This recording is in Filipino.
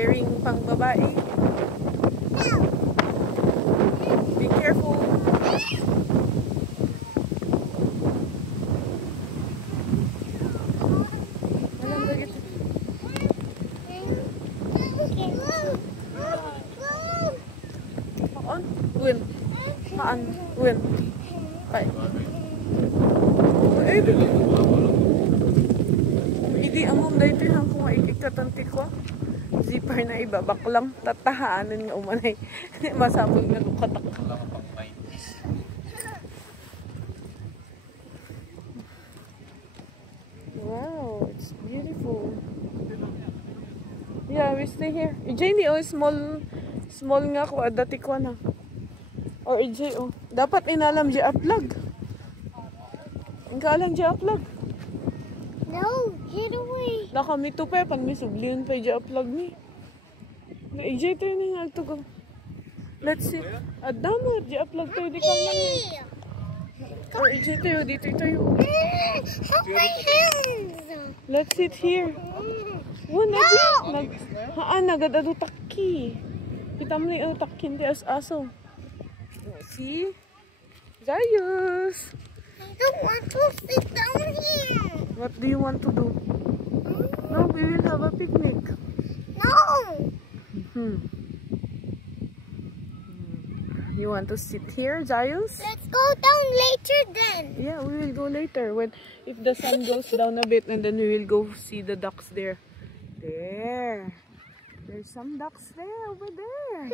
wearing pang babae. Be careful. Haan? Win. Haan? Win. Ay. Hindi among dahito yung kung ikikatanti ko. Zipper na ibabak lang. Tatahaanan nga umanay. Masabog na lukatak. Wow, it's beautiful. Yeah, we stay here. Jenny, oh, small nga ko. Dati ko na. Or EJ, oh. Dapat inalam dyan uplag. Ingkalan dyan uplag. No, get away. Nakami to pa, pan may subliyon pa dyan uplag ni. EJ, tayo na nga ito ko. Let's see. Adamot, dyan uplag tayo. Di ka lang eh. Or EJ tayo, dito tayo. Help my hands. Let's sit here. Oh, no! Haan, nagadado taki. Kita mo na yung takin di as-aso. See? Zayus! I don't want to sit down here. What do you want to do? No, we will have a picnic. No. You want to sit here, Zayus? Let's go down later then. Yeah, we will go later when if the sun goes down a bit, and then we will go see the ducks there. There's some ducks there over there.